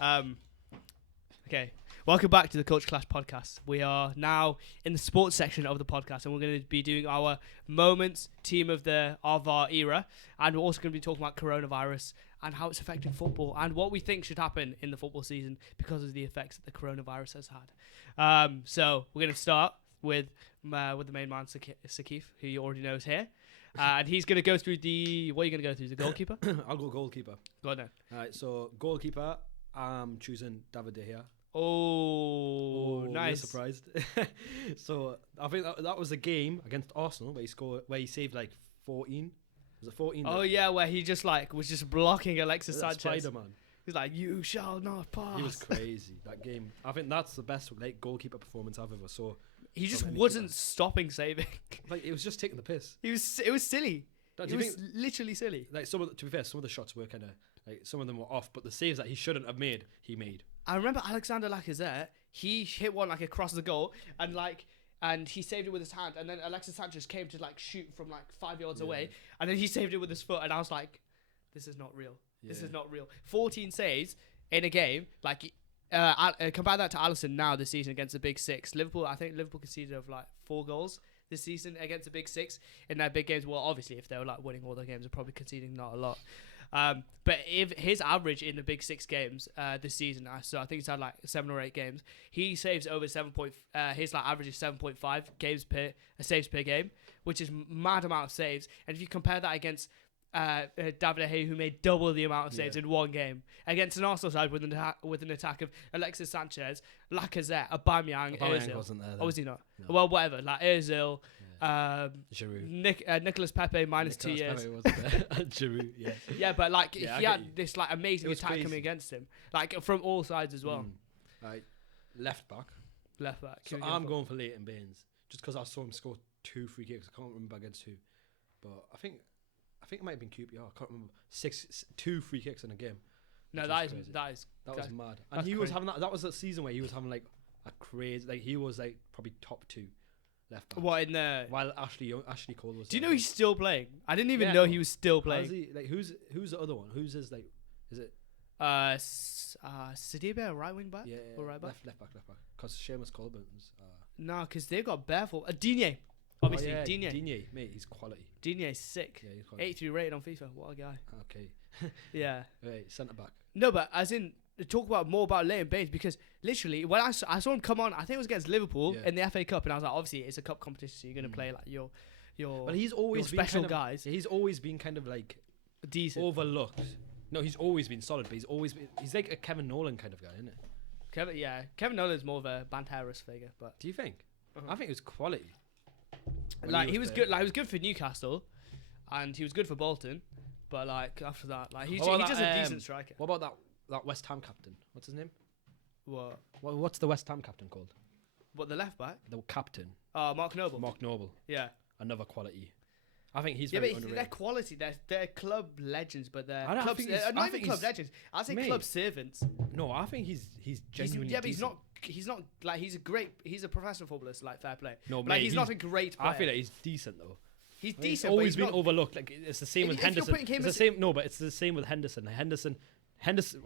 Okay. Welcome back to the Culture Clash podcast. We are now in the sports section of the podcast, and we're going to be doing our moments team of our era, and we're also going to be talking about coronavirus and how it's affecting football and what we think should happen in the football season because of the effects that the coronavirus has had. So we're going to start with the main man, Sakif, who you already know is here. And he's going to go through what are you going to go through? The goalkeeper? I'll go goalkeeper. Go on then. Alright, so goalkeeper, I'm choosing David De Gea. Oh, nice. You're surprised. So I think that was a game against Arsenal where he saved like 14. Was it 14? Oh yeah, where he just was just blocking Alexis Sanchez. Spider-Man. He's like, "You shall not pass." He was crazy that game. I think that's the best goalkeeper performance I've ever saw. He just wasn't stopping saving. Like it was just taking the piss. It was silly. It was literally silly. Like to be fair, some of the shots were kind of like some of them were off, but the saves that he shouldn't have made, he made. I remember Alexander Lacazette. He hit one across the goal and he saved it with his hand, and then Alexis Sanchez came to shoot from 5 yards away, and then he saved it with his foot, and I was like, "This is not real. This is not real." 14 saves in a game, compare that to Alisson now this season against the Big Six. I think Liverpool conceded of 4 goals this season against the Big Six in their big games. Well, obviously, if they were winning all their games, they're probably conceding not a lot. But if his average in the Big Six games this season, so I think he's had 7 or 8 games, he saves over 7. His average is 7.5 saves per game, which is mad amount of saves. And if you compare that against David De Gea, who made double the amount of saves in one game against an Arsenal side with an attack of Alexis Sanchez, Lacazette, Aubameyang Ozil. Wasn't there. Oh, was he not? No. Well, whatever. Giroud. Ozil. Nicholas Pepe minus 2 years. Pepe wasn't there. Giroud, yeah. Yeah, but he had this amazing attack coming against him, from all sides as well. Right, left back. Left back. So I'm going for Leighton Baines just because I saw him score 2 free kicks. I can't remember against who, but I think it might have been QPR. I can't remember. 2 free kicks in a game. No, that was mad. And he was having that was a season where he was having a crazy he was probably top 2 left back. What in the while Ashley Cole was. Do you know he's still playing? I didn't even know he was still playing. He, who's the other one? Who's his is it Sidibe, right wing back? Yeah, or right back? Left back. Because Seamus Colburn's no, because they've got barefoot. Digne. Obviously, Digne. Digne, mate, he's quality. Digne's sick. Yeah, he's quality. 83 rated on FIFA. What a guy. Okay. Yeah. Right, centre back. No, but as in talk more about Leighton Baines, because literally when I saw him come on, I think it was against Liverpool in the FA Cup, and I was like, obviously it's a cup competition, so you're gonna play your. But he's always your special been guys. He's always been kind of decent, overlooked. No, he's always been solid, but he's like a Kevin Nolan kind of guy, isn't it? Kevin Nolan's more of a Banderas figure, but do you think? I think it was quality. He was good. He was good for Newcastle, and he was good for Bolton. But after that, he's just a decent striker. What about that West Ham captain? What's his name? What? What's the West Ham captain called? What, the left back? The captain. Mark Noble. Mark Noble. Yeah. Another quality. I think he's very underrated. They're quality. They're club legends, but they're not even club legends. I'd say club servants. No, I think he's genuinely. But he's not. He's not he's a professional footballer. Fair play. No, but he's not a great player. I feel like he's decent though. He's decent. He's always been overlooked. It's the same with Henderson. It's the same. No, but it's the same with Henderson. Henderson.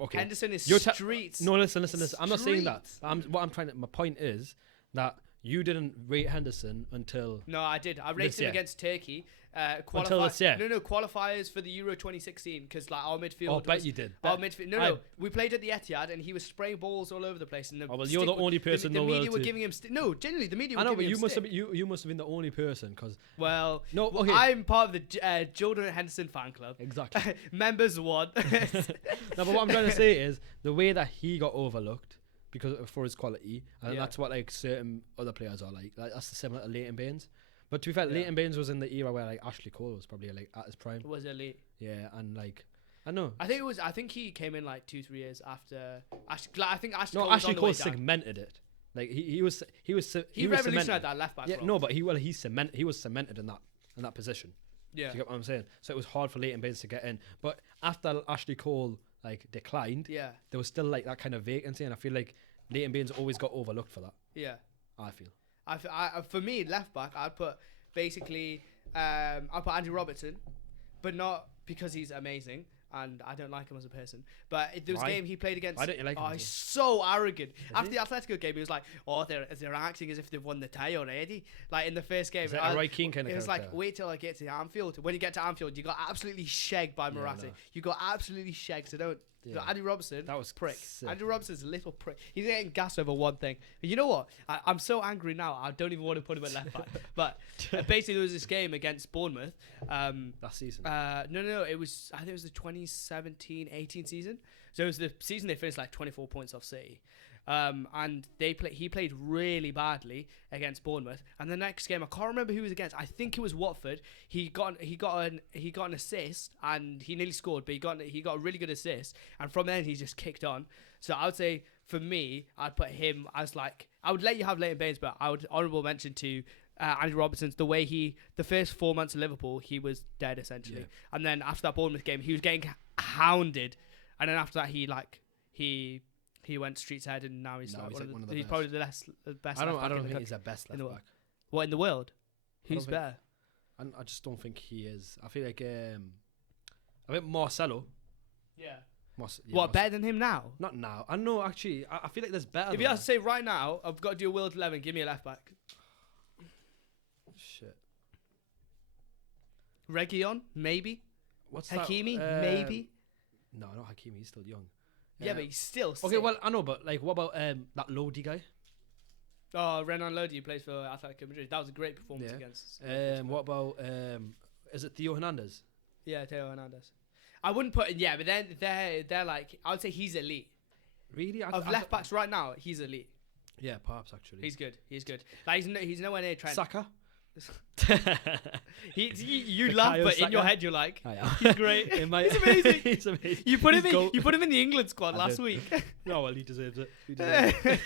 Okay. Henderson is streets. No, listen. I'm not saying that. My point is that you didn't rate Henderson until. No, I did. I rated him against Turkey. Until this year. No, qualifiers for the Euro 2016, because our midfield. Oh, bet you did. Our midfield. No. We played at the Etihad, and he was spraying balls all over the place. And you're the only person in the world. The media were giving him. No, genuinely, the media. I know, but you must have been the only person, because. Well, no. Okay. I'm part of the Jordan Henderson fan club. Exactly. Members 1. No, but what I'm trying to say is the way that he got overlooked for his quality, and that's what certain other players are like. That's the similar to Leighton Baines. But to be fair, Leighton Baines was in the era where Ashley Cole was probably at his prime. Was elite. Yeah, and I know. I think he came in 2-3 years after. I think Ashley. No, Cole Ashley Cole segmented it. He revolutionized that left back. Yeah, no, but he was cemented in that position. Yeah, do you get what I'm saying? So it was hard for Leighton Baines to get in. But after Ashley Cole declined, there was still that kind of vacancy, and I feel like Leighton Baines always got overlooked for that. Yeah, I feel. For me, left back, I'd put basically I'd put Andrew Robertson, but not because he's amazing. and I don't like him as a person. But there was a Why? game he played against. Why don't you like him Oh, as he's so arrogant. After he? the Atletico game, he was like, "Oh, they're acting as if they've won the tie already." Like in the first game, Is that a Roy Keane kind of it was character? like, "Wait till I get to Anfield." When you get to Anfield, you got absolutely shagged by Yeah, Morata. no. You got absolutely shagged. So don't. Yeah. Andy Robertson, That was prick. sick. Andrew Robertson's a little prick. He's getting gassed over one thing. And you know what? I'm so angry now. I don't even want to put him at left back. But basically, there was this game against Bournemouth. Last season. No. It was, I think it was the 2017-18 season. So it was the season they finished like 24 points off City. And he played really badly against Bournemouth. And the next game, I can't remember who he was against. I think it was Watford. He got an assist, and he nearly scored, but he got a really good assist. And from then he just kicked on. So I would say for me, I'd put him as like, I would let you have Leighton Baines, but I would honourable mention to Andy Robertson's the way the first 4 months of Liverpool, he was dead essentially. Yeah. And then after that Bournemouth game, he was getting hounded. And then after that, he went streets ahead, and now he's one of the he's best. probably the best. I left back don't in the think he's country. the best in left the world. back. What in the world? I don't Who's think- better? I just don't think he is. I feel like I think Marcelo. Yeah. Yeah, Better than him now? Not now. I know actually. I feel like there's better. If you have to say right now, I've got to do a World 11. Give me a left back. Shit. Reguilon, maybe. What's Hakimi, that? maybe. No, not Hakimi. He's still young. Yeah, but he's still Okay, sick. well I know, but like, what about that Lodi guy? Oh, Renan Lodi plays for Atletico Madrid. That was a great performance Yeah. against. What about is it Theo Hernandez? Yeah, Teo Hernandez. I wouldn't put. Yeah, but then they're like, I would say he's elite. Really? Of left backs right now, he's elite. Yeah, perhaps actually. He's good. Like he's nowhere near Trent. Saka. You The laugh, Kayo but in your Saka? head you're like, I am. he's great. In my- He's amazing. He's amazing. You put him He's in. goal- You put him in the England squad I last did. week. No, well, he deserves it. He deserves it.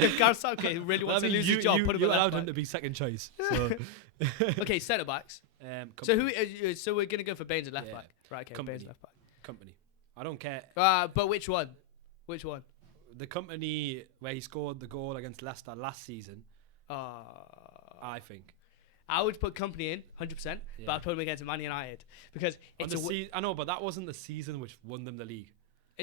If Gareth Southgate really wants to lose his job, put him you at allowed left him to back. be second choice. So, Okay, centre backs. So So we're gonna go for Baines at left Yeah. back. Right. Okay. Company. Baines left back. company. I don't care. But which one? Which one? The company where he scored the goal against Leicester last season, I think. I would put Company in 100%, but Yeah. I'd put him against Man United because On it's the I know, but that wasn't the season which won them the league.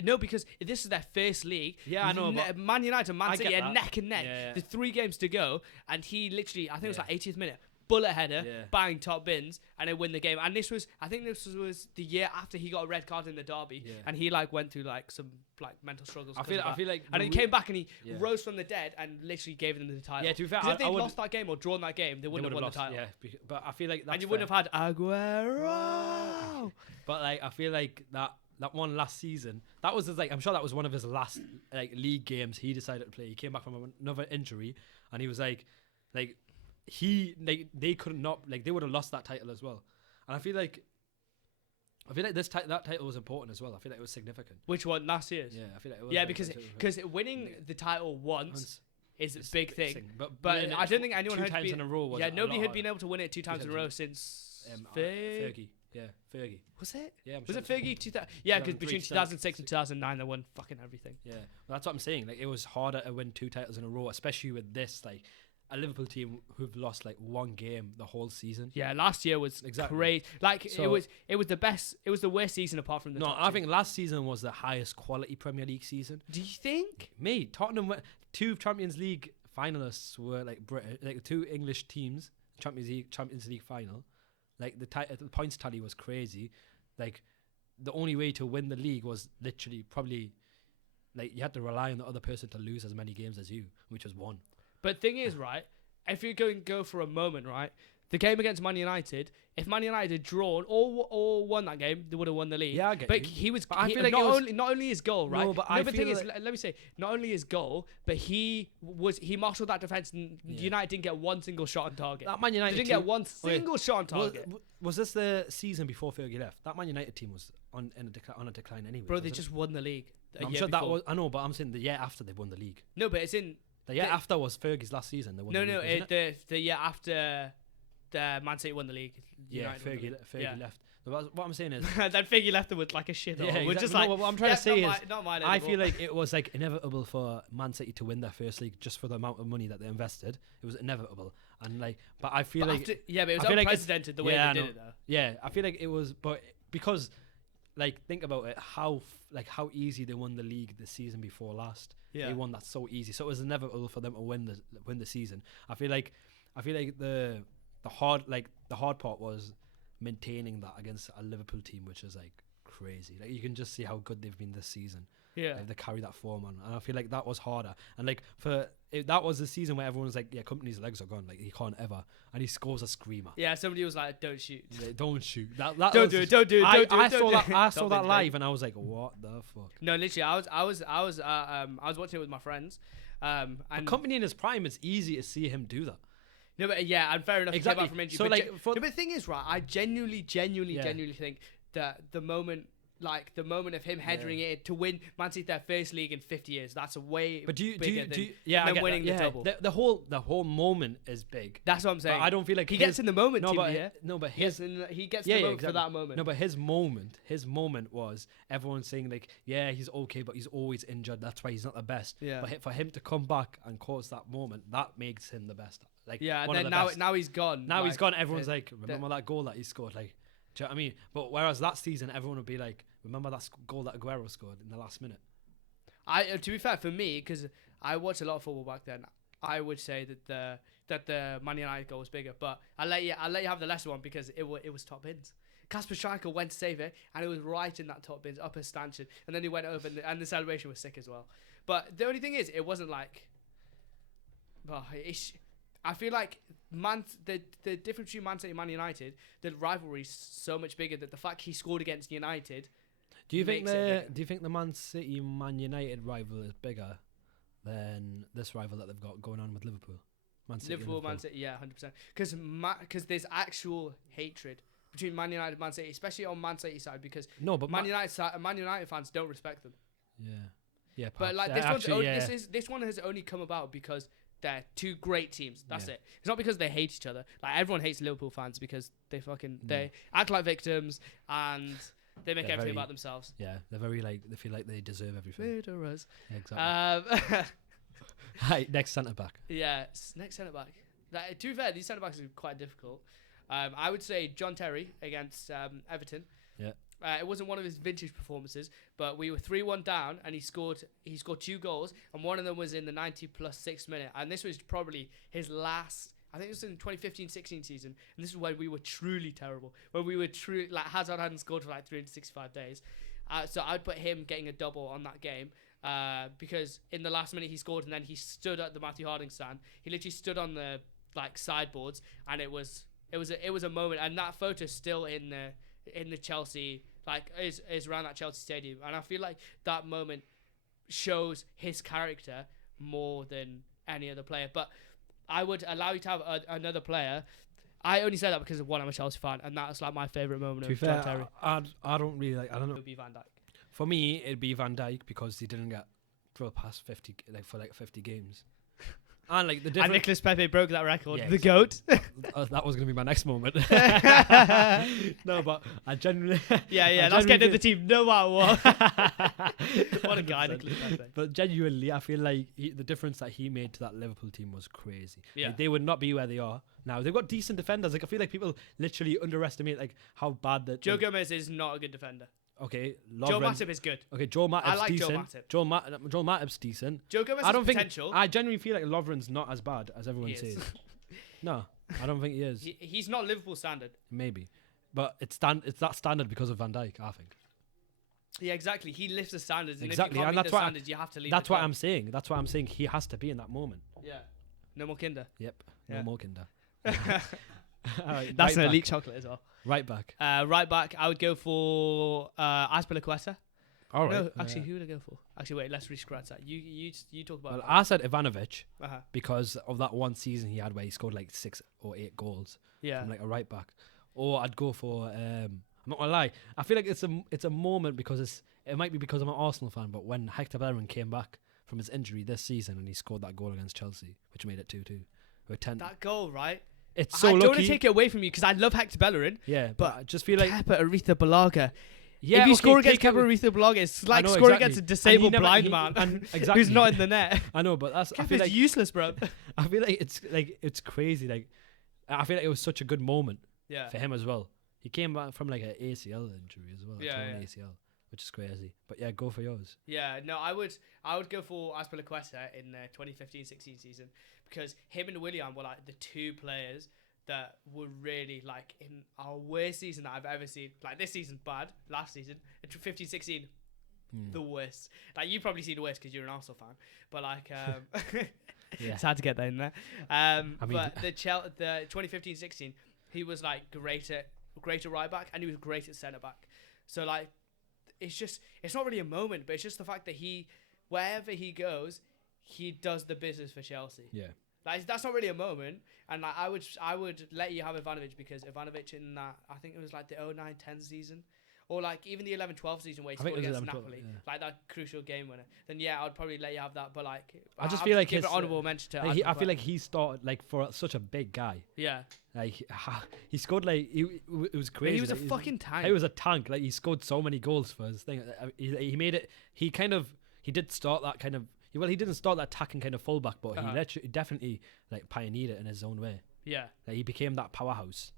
no, because this is their first league. Yeah, I know, but Man United and Man I City get are that. neck and neck. Yeah. There's 3 games to go, and he literally, I think it was Yeah. like 80th minute, bullet header, Yeah. bang, top bins, and they win the game. And I think this was the year after he got a red card in the derby, Yeah. and he like went through like some like mental struggles. I 'cause feel of that. like And he came back and he Yeah. rose from the dead and literally gave them the title. Yeah, to be fair, 'Cause if I they'd would- lost that game or drawn that game, they wouldn't have won lost, the title. Yeah, but I feel like that's And you wouldn't have had Aguero. But like, I feel like that one last season, that was his, like, I'm sure that was one of his last like league games he decided to play. He came back from another injury, and he was like they could not, like, they would have lost that title as well. And I feel like that title was important as well. I feel like it was significant. Which one? Last year's. Yeah, I feel like it was. Yeah, very because significant. winning the title once is a big thing. But But I don't think anyone two had times been, in a row. Was yeah, a nobody lot had been able to win it 2 times in a row since Fergie. Yeah, Fergie. Was it? Yeah, I'm Was sure it Fergie? Yeah, because 2003, between 2006 and 2009, they won fucking everything. Yeah, well, that's what I'm saying. Like, it was harder to win 2 titles in a row, especially with this, like, a Liverpool team who've lost like 1 game the whole season. Yeah, last year was Exactly. great. Like So- it was the best. It was the worst season apart from the. No, top I two. think last season was the highest quality Premier League season. Do you think? Me, Tottenham, 2 Champions League finalists were like British, like 2 English teams, Champions League final. Like the points tally was crazy. Like the only way to win the league was literally probably like you had to rely on the other person to lose as many games as you, which was 1. But thing is, right? If you're going to go for a moment, right? The game against Man United, if Man United had drawn or won that game, they would have won the league. Yeah, I get But you. he was. But I feel like not it was- only not only his goal, right? No, but I the feel thing is, like- let me say, not only his goal, but he marshaled that defense. And Yeah. United didn't get 1 single shot on target. That Man They United didn't team, get 1 single shot on target. Was this the season before Fergie left? That Man United team was on a decline anyway. Bro, they wasn't just won the league. it? a I'm year sure that before. was. I know, but I'm saying the year after they won the league. No, but it's in. The year The- after was Fergie's last season. They won the league, wasn't it? The year after the Man City won the league. Yeah, United won the league. Fergie left. But what I'm saying is, Then Fergie left them with like a shit. Yeah, We're exactly. just No, like. but what I'm trying to say is, not mine I anymore. feel like it was like inevitable for Man City to win their first league just for the amount of money that they invested. It was inevitable, and like, but I feel But like after, yeah, but it was I feel like unprecedented the way yeah, I they know. did it though. Yeah, I feel like it was, but because like think about it, how easy they won the league the season before last. Yeah. They won that so easy, so it was inevitable for them to win the season. I feel like the hard part was maintaining that against a Liverpool team, which is like crazy. Like you can just see how good they've been this season. Yeah. Like, they carry that form on, and I feel like that was harder. And like that was the season where everyone was like, yeah, Company's legs are gone, like he can't ever, and he scores a screamer. Yeah, somebody was like, don't shoot. Like, don't shoot. Don't do it. Don't do it. I saw that. I saw Don't that do it. live, and I was like, what the fuck? No, literally, I was watching it with my friends. And Company in his prime, it's easy to see him do that. no, but yeah, and fair enough. Exactly. He came back from injury, So, but like, no, but the thing is, right? I genuinely think that the moment of him headering it to win Man City their first league in 50 years, that's a way But do you bigger than I them get winning that. the double. The whole moment is big. That's what I'm saying. But I don't feel like he gets in the moment. No, team, but yeah? no, but He his gets in the moment for that moment. No, but his moment was everyone saying like, yeah, he's okay, but he's always injured. That's why he's not the best. Yeah. But for him to come back and cause that moment, that makes him the best. Like, Yeah, and one of then the best. now he's gone. Now he's like, gone. Everyone's like, remember that goal that he scored? Like, do you know what I mean? But whereas that season, everyone would be like, remember that goal that Aguero scored in the last minute? To be fair, for me, because I watched a lot of football back then, I would say that the Man United goal was bigger. But I'll let you have the lesser one because it was top bins. Kasper Schmeichel went to save it, and it was right in that top bins, upper stanchion, and then he went over, and the celebration was sick as well. But the only thing is, it wasn't like. Well, I feel like the difference between Man City and Man United, the rivalry is so much bigger that the fact he scored against United. Do you think makes it do you think the Man City Man United rival is bigger than this rival that they've got going on with Liverpool? Liverpool, Man City, yeah, 100%. Because there's actual hatred between Man United and Man City, especially on Man City side, because no, but Man United fans don't respect them. Yeah. But like this one has only come about because they're two great teams. That's it. It's not because they hate each other. Like everyone hates Liverpool fans because they act like victims and they make everything about themselves. Yeah, they're very they feel like they deserve everything. Murderers. Yeah, exactly. Hi, next centre back. Yeah, next centre back. To be fair, these centre backs are quite difficult. I would say John Terry against Everton. Yeah. It wasn't one of his vintage performances, but we were 3-1 down, and he scored 2 goals, and one of them was in the 90+6 minute, and this was probably his last. I think it was in 2015-16 season, and this is when we were truly terrible. When we were Hazard hadn't scored for like 365 days, so I'd put him getting a double on that game. Because in the last minute he scored, and then he stood at the Matthew Harding stand. He literally stood on the sideboards, and it was a moment. And that photo's still in the Chelsea, is around that Chelsea stadium. And I feel like that moment shows his character more than any other player. But I would allow you to have another player. I only say that because of one, I'm a Chelsea fan, and that's like my favourite moment of John Terry. I don't really like. I don't know. It would be Van Dijk. For me, it'd be Van Dijk because he didn't get through past 50 games. And the difference. And Nicolas Pepe broke that record. Yeah, the GOAT. That was going to be my next moment. No, but I genuinely. Yeah. Let's get to the team no matter what. What a guy, Nicolas Pepe. But genuinely, I feel like the difference that he made to that Liverpool team was crazy. Yeah. They would not be where they are now. They've got decent defenders. I feel like people literally underestimate how bad that. Joe Gomez is not a good defender. Okay, Joe Matip is good. Okay, Joe Matip's I like decent. Joe Matip. Joe Matip's decent. Joe Gomez I don't has think. potential. I genuinely feel like Lovren's not as bad as everyone says. No, I don't think he is. He's not Liverpool standard. Maybe, but it's that standard because of Van Dijk. I think. Yeah, exactly. He lifts the standards, and exactly, if you can't and meet that's the what standards, you have to leave. That's what I'm saying. That's what I'm saying. He has to be in that moment. Yeah. No more Kinder. Yep. Yeah. No more Kinder. Right, That's right an back. elite chocolate as well. Right back. Right back, I would go for Azpilicueta. All right. No, actually, who would I go for? Actually, wait, let's re-scratch that. You talk about. Well, I said Ivanovic Uh-huh. because of that one season he had where he scored 6 or 8 goals Yeah. from a right back. Or I'd go for. I'm not gonna lie. I feel like it's a moment because it might be because I'm an Arsenal fan, but when Hector Bellerin came back from his injury this season and he scored that goal against Chelsea, which made it 2-2. That goal, right? It's so I don't want lucky. to take it away from you because I love Hector Bellerin. Yeah, but I just feel like Kepa Arrizabalaga. Yeah, if you okay, score against take Kepa it- Arrizabalaga, it's like I know, scoring exactly. against a disabled And blind man exactly. who's not in the net. I know, but I feel Kepa's like useless, bro. I feel like it's crazy. I feel like it was such a good moment Yeah. for him as well. He came back from like an ACL injury as well. Yeah, torn ACL, which is crazy. But yeah, go for yours. Yeah, no, I would go for Azpilicueta in the 2015-16 season because him and Willian were like the two players that were really like in our worst season that I've ever seen. Like this season, bad. Last season, 15-16, the worst. Like you've probably seen the worst because you're an Arsenal fan. But like, it's hard to get that in there. But the 2015-16, he was like great at right back and he was great at centre back. So like, it's not really a moment, but it's just the fact that wherever he goes, he does the business for Chelsea. Yeah. Like that's not really a moment, and like I would let you have Ivanovic because Ivanovic in that I think it was like the 09-10 season, or like even the 11-12 season where he scored against Napoli, like that crucial game winner. Then yeah, I'd probably let you have that. But like I just feel like give an honourable mention to. I feel like he started like for such a big guy. Yeah. Like he scored like it was crazy. He was a fucking tank. He was a tank. Like he scored so many goals for his thing. He made it. He did start that kind of. Well, he didn't start that attacking kind of fullback, but he definitely like pioneered it in his own way. Yeah, like, he became that powerhouse.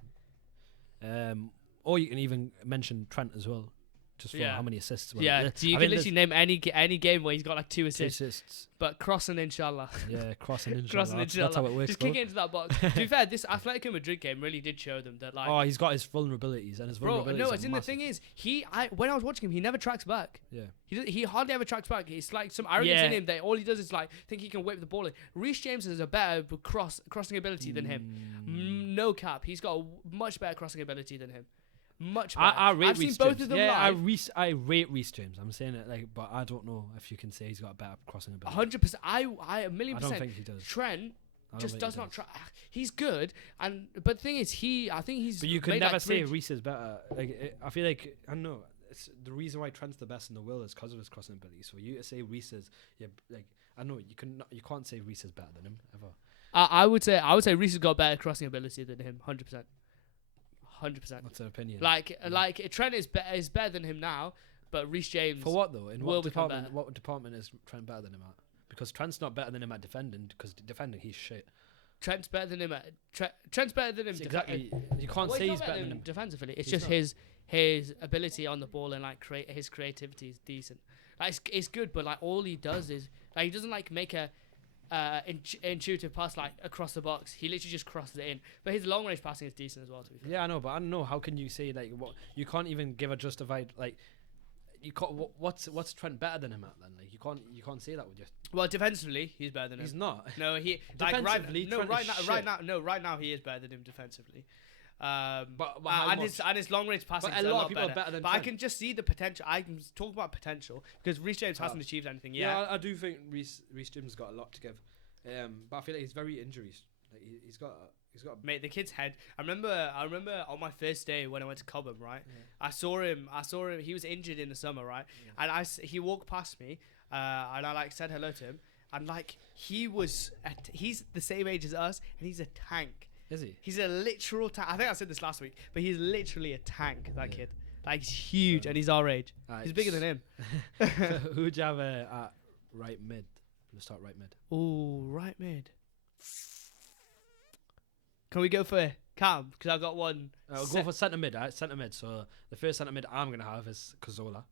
Or you can even mention Trent as well, just for how many assists. Yeah, so you can literally name any game where he's got like 2 assists. But crossing, inshallah. Yeah, crossing, inshallah. That's how it works. Just kick it into that box. To be fair, this Atletico Madrid game really did show them that like. Oh, he's got his vulnerabilities and his vulnerabilities. No, the thing is, when I was watching him, he never tracks back. Yeah. He hardly ever tracks back. It's like some arrogance in him that all he does is like think he can whip the ball in. Reece James has a better crossing ability than him. No cap. He's got a much better crossing ability than him. Much better. I've seen both of them live. I rate Reece James. I'm saying it like, but I don't know if you can say he's got a better crossing ability. 100%. I 1,000,000%. I don't think he does. Trent just does not try. He's good, but the thing is, I think he's. But you can never say Reece is better. Like I feel like I don't know. It's the reason why Trent's the best in the world is because of his crossing ability. So you to say Reece is, like I know you can't say Reece is better than him ever. I would say Reece has got better crossing ability than him. 100%. 100%. That's an opinion. Like Trent is better than him now, but Reece James. For what though? In what department? What department is Trent better than him at? Because Trent's not better than him at defending. Because defending, he's shit. Trent's better than him at. Trent's better than him. Exactly. You can't say he's better than him defensively. It's just his ability on the ball and like his creativity is decent. Like it's good, but like all he does is like he doesn't like make a intuitive pass like across the box. He literally just crosses it in. But his long range passing is decent as well. To be fair. Yeah, I know, but I don't know how can you say like what you can't even give a justified like you can't. What's Trent better than him at then? Like you can't say that with just. Well, defensively, he's better than him. He's not. No, he like right now he is better than him defensively. And his long range passing is a lot better than Trent. I can just see the potential. I can talk about potential because Reece James hasn't achieved anything yet. Yeah, I do think Reece James has got a lot to give. But I feel like he's very injuries. Like he's got. Mate, the kid's head. I remember on my first day when I went to Cobham, right? Yeah. I saw him. He was injured in the summer, right? Yeah. And he walked past me, and I like said hello to him, and like he's the same age as us, and he's a tank. Is he? He's a literal tank. I think I said this last week, but he's literally a tank. That kid, like he's huge, and he's our age. He's bigger than him. So who would you have at right mid? Let's start right mid. Oh, right mid. Can we go for Cam? Because I've got one. I'll go for centre mid. Centre mid. So the first centre mid I'm gonna have is Cazorla.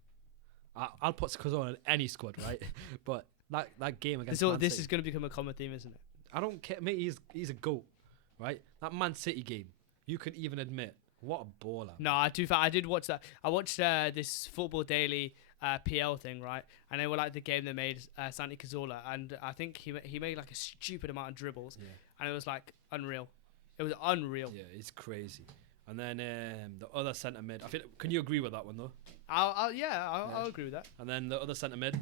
I'll put Cazorla in any squad, right? But that game against Man this City, is gonna become a common theme, isn't it? I don't care, mate. He's a goat, right? That Man City game, you could even admit what a baller. No, I did watch that. I watched this Football Daily PL thing, right? And they were like the game they made Santi Cazorla, and I think he made like a stupid amount of dribbles, and it was like unreal. It was unreal. Yeah, it's crazy. And then the other centre mid. Can you agree with that one though? I'll agree with that. And then the other centre mid.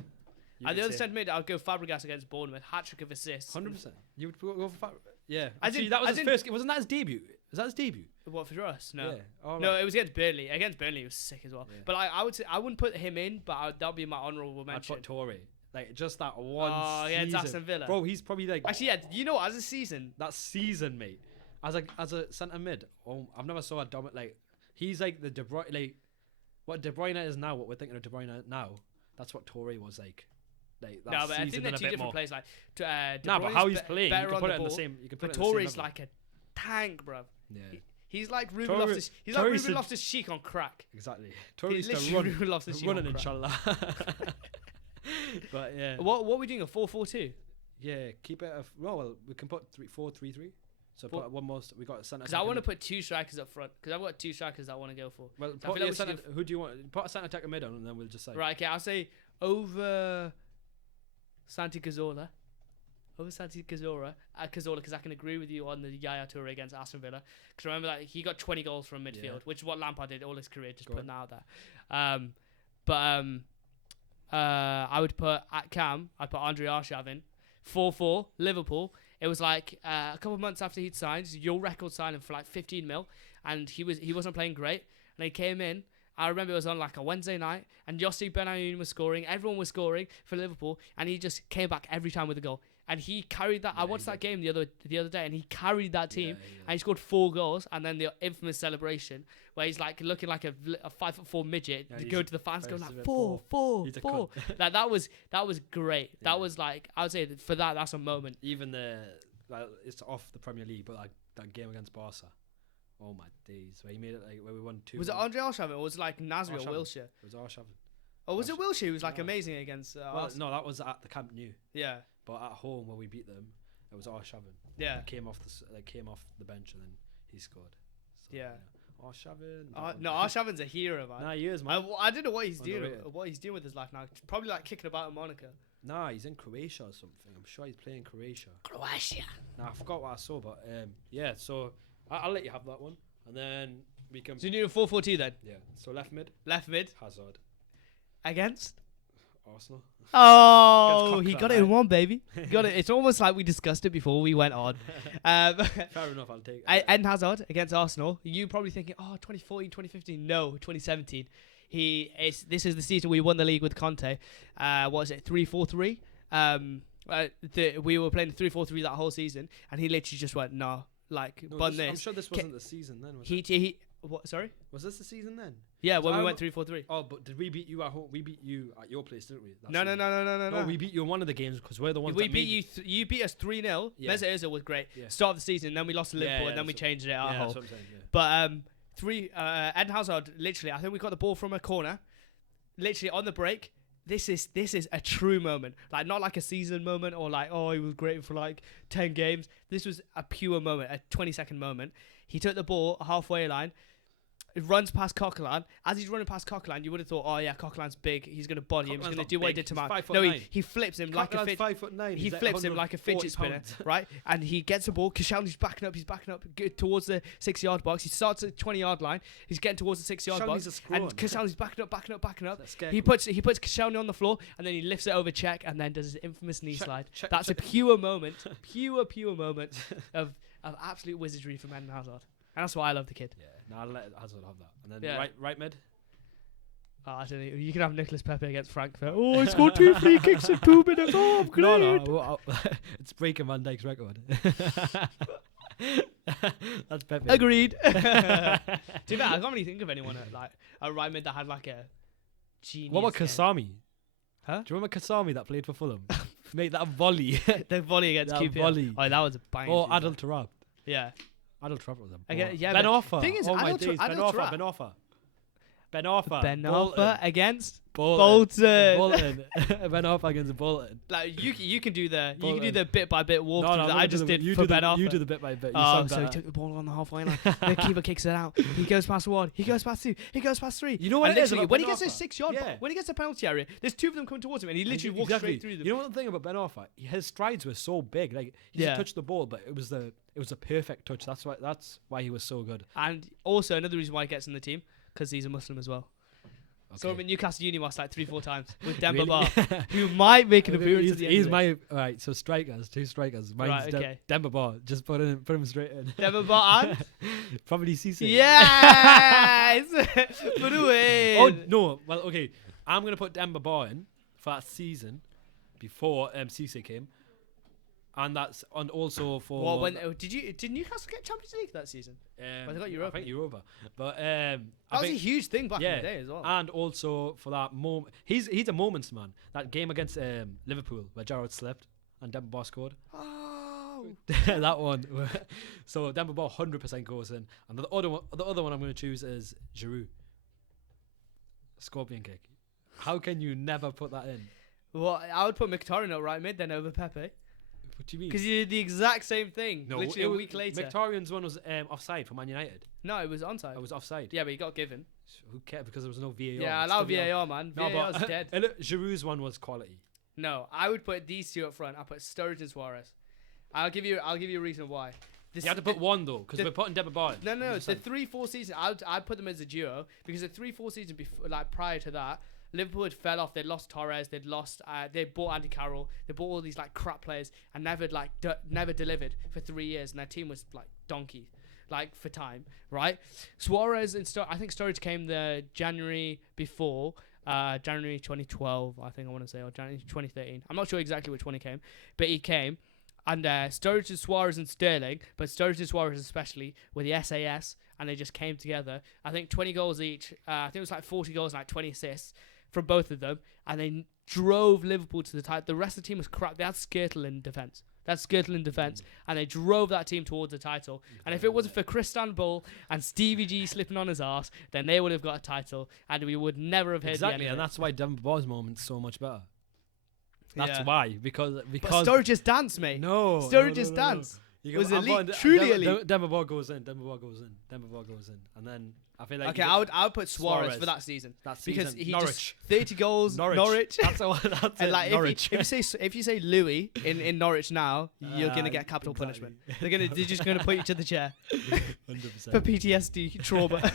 And the other centre mid, I'll go Fabregas against Bournemouth. Hat-trick of assists. 100%. You would go for Fabregas? Yeah. Actually, that was his first game. Wasn't that his debut? Was that his debut? What, for us? No. Yeah. Oh, no, it was against Burnley. Against Burnley, he was sick as well. Yeah. But I would say I wouldn't put him in, but that would be my honourable mention. I'd put Torre. Like, just that one season. Oh, yeah, it's Aston Villa. Bro, he's probably like... Actually, yeah, you know what? As a season... That season, mate. As a centre mid, I've never saw a dominant, like, he's like the De Bruyne, like, what De Bruyne is now, what we're thinking of De Bruyne now, that's what Torre was like. That no, but I think they're two different players. Like, but how he's playing, you can put it in the same. You can put Torre's like a tank, bro. Yeah. He's like Ruben Torre- Loftus. He's Torre like Ruben should- Loftus-Cheek on crack. Exactly. He's Torres to literally run, Ruben Loftus-Cheek running, on crack. inshallah. But yeah. What are we doing? A 4-4-2? Yeah, keep it. Well, we can put 4-3-3. So put one more. We got a centre. Because I want to put 2 strikers up front. Because I've got 2 strikers that I want to go for. Well, So I put feel your like we should centre, who do you want? Put a centre attacker mid on, and then we'll just say. Right, okay, I'll say over Santi Cazorla. Over Santi Cazorla. Cazorla, because I can agree with you on the Yaya Toure against Aston Villa. Because remember that he got 20 goals from midfield, Yeah. which is what Lampard did all his career, just Go putting that out there. I would put at Cam, I'd put Andre Arshavin. 4-4, Liverpool. It was like a couple of months after he'd signed, your record signing for like 15 mil, and he wasn't playing great. And he came in. I remember it was on like a Wednesday night, and Yossi Benayoun was scoring. Everyone was scoring for Liverpool, and he just came back every time with a goal. And he carried that. I watched that game the other day, and he carried that team, and he scored 4 goals. And then the infamous celebration where he's like looking like a 5'4" midget, Yeah, to go to the fans, going he's a like bit 4. He's a Like that was great. Yeah. That was like, I would say that for that's a moment. Even it's off the Premier League, but like that game against Barca. Oh my days, where he made it like where we won 2. Was it Andre Arshavin or was it like Nasri or Arshavin. Wilshere? It was Arshavin. Or was it Wilshere who was like No. amazing against Well, Arsenal? no, that was at the Camp Nou. Yeah. But at home where we beat them, it was Arshavin. Yeah. That came off the bench and then he scored. So, Yeah. Arshavin. No, Arshavin's a hero, man. 9 years, man. I don't know what he's Underrated. doing. What he's doing with his life now. Probably like kicking about in Monaco. Nah, he's in Croatia or something. I'm sure he's playing Croatia. Croatia. Nah, I forgot what I saw, but yeah. So I'll let you have that one, and then we can. So you do a 4-4-2 then. Yeah. So left mid, Left mid Hazard, against. Arsenal. Oh, Against he Coquelin, got it in right? one, baby. Got it. It's almost like we discussed it before we went on. Fair enough. I'll take it. Eden Hazard against Arsenal. You probably thinking, 2014, 2015. No, 2017. This is the season we won the league with Conte. What was it? 3-4-3. We were playing 3-4-3 that whole season, and he literally just went, no, bun this. I'm sure this wasn't the season then. Was He what? Sorry. Was this the season then? Yeah, So when we I went 3-4-3. Oh, but did we beat you at home? We beat you at your place, didn't we? that No. season? No. We beat you in one of the games because we're the ones. We that beat made you. You beat us 3-0. Yeah. Mesut Ozil was great. Yeah. Start of the season, then we lost to Yeah, Liverpool, yeah, and then we that's changed it at Yeah, home. that's what I'm saying. Yeah. But Eden Hazard, literally, I think we got the ball from a corner, literally on the break. This is a true moment, like not like a season moment or like he was great for like 10 games. This was a pure moment, a 20-second moment. He took the ball halfway line. It runs past Coquelin. As he's running past Coquelin, you would have thought, oh yeah, Coquelin's big. He's going to body him. He's Coquelin's going to not do what he big. did to He's Mount. 5'9". No, he flips him like a Coquelin's fidget. 5'9". He He's like flips him like a fidget 140 spinner, pounds. right? And he gets the ball. Koscielny's backing up. He's backing up towards the 6-yard box. He starts at the 20-yard line. He's getting towards the 6-yard box. Koscielny's a scrawn. And Koscielny's backing up. That's scary. He puts Koscielny on the floor, and then he lifts it over Czech, and then does his infamous knee slide. Czech- That's a Czech- pure moment, pure moment of absolute wizardry from Eden Hazard. And that's why I love the kid. Yeah, no, I'll let Hazard have that. And then Yeah. right mid. Oh, I don't know. You can have Nicholas Pepe against Frankfurt. Oh, he scored 2 free kicks in 2 minutes. Oh, I'm great. No, it's breaking Van Dijk's record. That's Pepe. Agreed. To be fair, I can't really think of anyone at like a right mid that had like a genius. What about game. Kasami? Huh? Do you remember Kasami that played for Fulham? Mate, that volley. The volley against That QPR. volley. Oh, that was a bang. Or Adel Tarab. Yeah. Adel Tarab was a Again, baller. yeah, Ben but Arfa. thing is, oh my Adel days. Ben Adel Arfa. Tarab- Ben Arfa. Ben Arfa. Ben Bolton. Arfa against Bolton. Bolton. Ben Arfa against Bolton. Like you can do the Bolton. bit by bit walkthrough No, that I just did for Ben Arfa. You do the bit by bit. You Oh, sound so he better. took the ball on the halfway line. The keeper kicks it out. He goes past 1. He goes past 2. He goes past 3. You know what And it is literally, about when he Ben gets to Arfa? 6-yard box, Yeah. when he gets to penalty area, there's 2 of them coming towards him, and he literally walks Exactly. straight through them. You know one thing about Ben Arfa? His strides were so big. Like he Yeah. just touched the ball, but it was a perfect touch. That's why he was so good. And also another reason why he gets in the team, because he's a Muslim as well. Saw him in Newcastle Unimas like 3-4 times with Demba Really? Ba, who might make an appearance at the end He's of it. my right. So strikers, 2 strikers. Mine's Right, okay. Demba Ba. Just put him straight in. Demba Ba and Probably Cisse. yes, put away. Oh no. Well, okay. I'm gonna put Demba Ba in for that season before Cisse came, and also for Well, did Newcastle get Champions League that season? Well, they got Europa. I think Europa, but That was a huge thing back in yeah, the day as well. and also for that moment, he's a moments man. That game against Liverpool where Gerrard slipped and Demba Ba scored. Oh that one. So Demba Ba 100% goes in, and the other one I'm going to choose is Giroud. Scorpion kick. How can you never put that in? Well, I would put Mkhitaryan at right mid then over Pepe. What do you mean? Because you did the exact same thing. No, literally a week later. Mkhitaryan's one was offside for Man United. No, it was onside. It was offside. Yeah, but he got given. Who cares? Because there was no VAR. Yeah, allow VAR, man. No, VAR's but dead. look, Giroud's one was quality. No, I would put these two up front. I'll put Sturridge and Suarez. I'll give you a reason why. You had to put one though, because we're putting Demba Ba in. No. The 3-4 season, I'd put them as a duo because the 3-4 season before, like prior to that, Liverpool had fell off. They'd lost Torres. They'd lost. They bought Andy Carroll. They bought all these like crap players and never delivered for 3 years. And their team was like donkey, like for time, right? Suarez and I think Sturridge came the January before. January 2012, I think I want to say, or January 2013. I'm not sure exactly which one he came, but he came. And Sturridge and Suarez and Sterling, but Sturridge and Suarez especially, were the SAS, and they just came together. I think 20 goals each. I think it was like 40 goals and like 20 assists from both of them, and they drove Liverpool to the title. The rest of the team was crap. They had Skirtle in defence. And they drove that team towards the title. And if it wasn't for Istanbul and Stevie G slipping on his arse, then they would have got a title, and we would never have heard exactly. the end And of it. that's why Demba Ba's moment's so much better. That's Yeah. why, because But Sturridge's dance, mate. Sturridge's dance was elite, truly elite. Demba Ba goes in, and then I feel like Okay, I would put Suarez for that season. Because he Norwich. just 30 goals. Norwich. That's and it. like Norwich. if you say Louis in Norwich now, you're gonna get capital punishment. They're just gonna put you to the chair 100%. for PTSD trauma.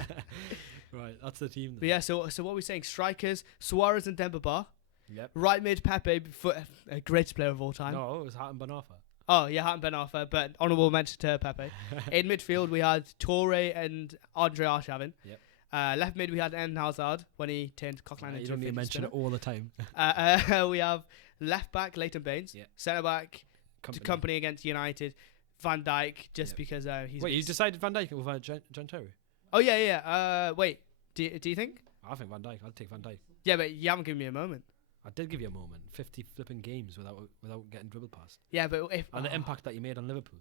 Right, that's the team. Then. But yeah, so what are we saying? Strikers: Suarez and Demba Ba. Yep. Right mid: Pepe, a greatest player of all time. No, it was Hatton Ben Arfa. Oh yeah, Hatton Ben Arfa, but honourable mention to Pepe. In midfield, we had Torre and Andre Arshavin. Yep. Left mid, we had Eden Hazard when he turned Coquelin into You a don't need to fidget mention spinner. it all the time. We have left back Leighton Baines, Yeah. centre back company against United, Van Dijk just because he's. Wait, you decided Van Dijk over John Terry? Oh yeah. Wait, do you think? I think Van Dijk. I'd take Van Dijk. Yeah, but you haven't given me a moment. I did give you a moment. 50 flipping games without getting dribbled past. Yeah, but if And the impact that you made on Liverpool.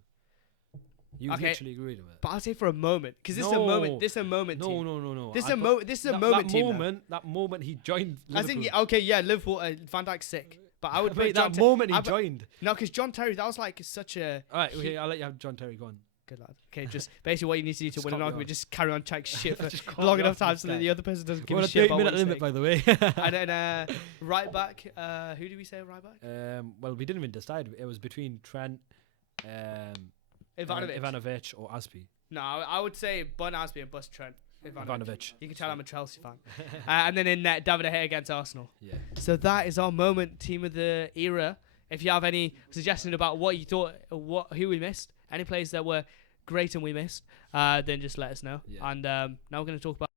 You Okay. literally agreed with it. But I'll say for a moment because this is a No. moment. This is a moment. No, team. no. This is a moment. This is a moment. team, though. That moment he joined I Liverpool. think Liverpool. Van Dijk's sick, but I would Wait, put John that moment he I put- joined. No, because John Terry, that was like such a Alright, okay, I'll let you have John Terry go on. good lad. Okay, just basically what you need to do to Just win cut an me argument, off. just carry on chatting shit for Just cut long me enough off time this so that guy. the other person doesn't give We're a on a shit about 30-minute what you're limit, by saying. the way. And then right back, who did we say right back? Well, we didn't even decide. It was between Trent, Ivanovic. Ivanovic or Aspie. No, I would say Bun Asby and Bust Trent. Ivanovic. You can tell I'm a Chelsea fan. And then in net, David De Gea against Arsenal. Yeah. So that is our moment, team of the era. If you have any suggestion about what you thought, who we missed, any players that were great and we missed, then just let us know. Yeah. And now we're going to talk about